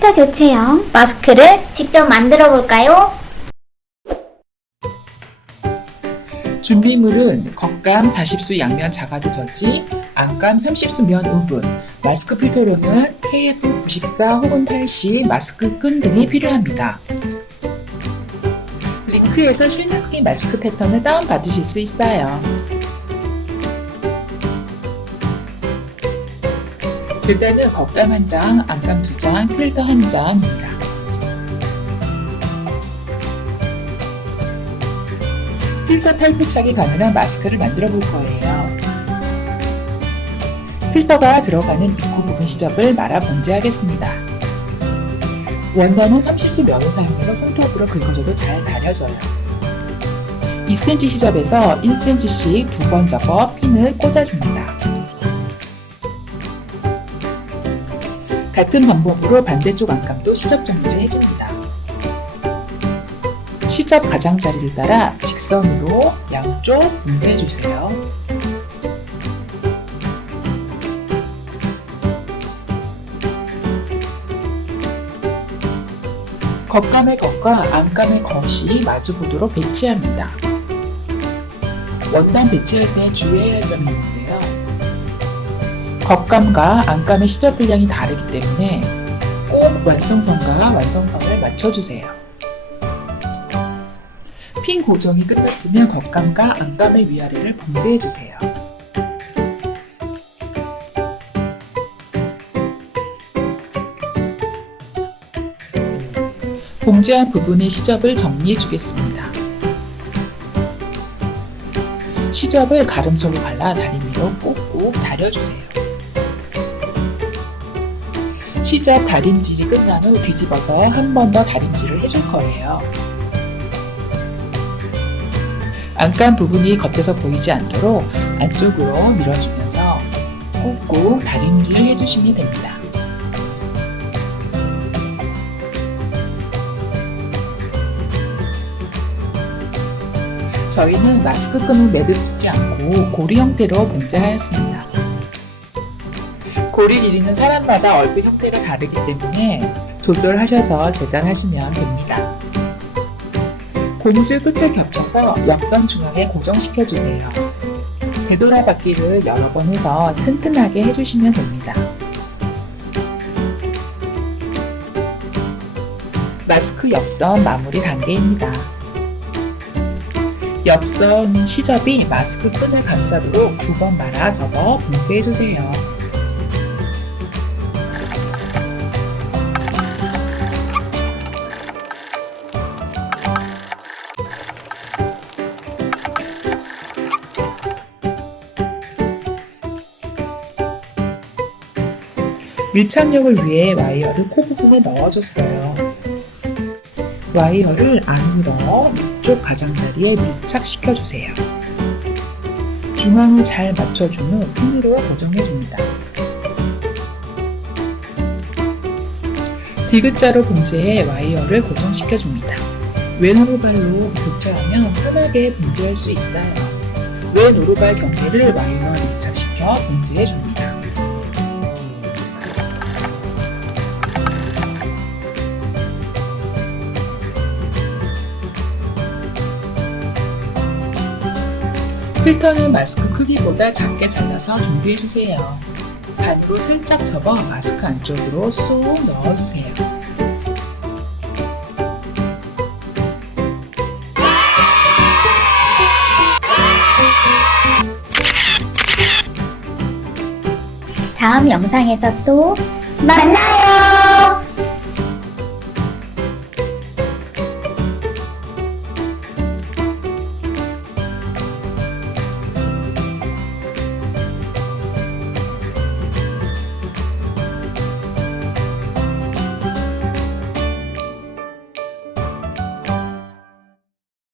필터 교체형 마스크를 직접 만들어 볼까요? 준비물은 겉감 40수 양면 자가드 저지, 안감 30수 면 우분, 마스크 필터로는 KF94 혹은 80 마스크 끈 등이 필요합니다. 링크에서 실물 크기 마스크 패턴을 다운받으실 수 있어요. 재단은 겉감 1장, 안감 2장, 필터 1장입니다. 필터 탈부착이 가능한 마스크를 만들어 볼 거예요. 필터가 들어가는 입구 부분 시접을 말아 봉제하겠습니다. 원단은 30수 면을 사용해서 손톱으로 긁어줘도 잘 다려져요. 2cm 시접에서 1cm씩 2번 접어 핀을 꽂아줍니다. 같은 방법으로 반대쪽 안감도 시접 정리를 해줍니다. 시접 가장자리를 따라 직선으로 양쪽 봉제해주세요. 겉감의 겉과 안감의 겉이 마주보도록 배치합니다. 원단 배치할 때 주의해야 할 점이 있는데요. 겉감과 안감의 시접 분량이 다르기 때문에 꼭 완성선과 완성선을 맞춰주세요. 핀 고정이 끝났으면 겉감과 안감의 위아래를 봉제해주세요. 봉제한 부분의 시접을 정리해주겠습니다. 시접을 가름솔로 발라 다리미로 꾹꾹 다려주세요. 시접 다림질이 끝난 후 뒤집어서 한 번 더 다림질을 해줄 거예요. 안감 부분이 겉에서 보이지 않도록 안쪽으로 밀어주면서 꾹꾹 다림질 해주시면 됩니다. 저희는 마스크 끈을 매듭 짓지 않고 고리 형태로 봉제하였습니다. 고리 길이는 사람마다 얼굴 형태가 다르기 때문에 조절하셔서 재단하시면 됩니다. 고무줄 끝을 겹쳐서 역선 중앙에 고정시켜주세요. 되돌아받기를 여러 번 해서 튼튼하게 해주시면 됩니다. 마스크 옆선 마무리 단계입니다. 옆선 시접이 마스크 끈을 감싸도록 2번 말아 접어 봉제해주세요. 밀착력을 위해 와이어를 코 부분에 넣어줬어요. 와이어를 안으로 넣어 위쪽 가장자리에 밀착시켜주세요. 중앙을 잘 맞춰준 후 핀으로 고정해줍니다. 디귿자로 봉제해 와이어를 고정시켜줍니다. 왼 오르발로 교체하면 편하게 봉제할 수 있어요. 왼 오르발 경계를 와이어와 밀착시켜 봉제해줍니다. 필터는 마스크 크기보다 작게 잘라서 준비해주세요. 반으로 살짝 접어 마스크 안쪽으로 쏙 넣어주세요. 다음 영상에서 또 만나요!